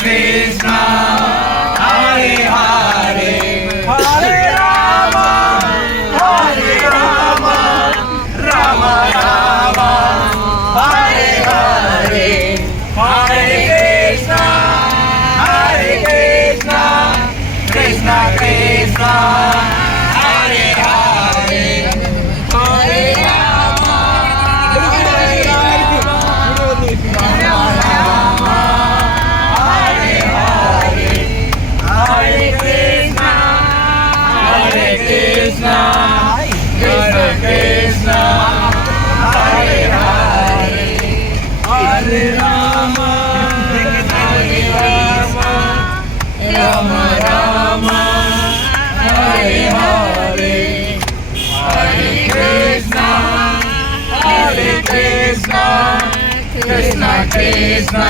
Krishna, Hare Hare, Hare Rama, Rama Rama, Hare Hare, Hare Krishna, Krishna Krishna, Hare Hare, Hare Rama, Hare Krishna, Krishna Krishna, Hare Hare, Hare Rama, Rama Rama, Hare Hare, Hare Krishna, Krishna Krishna,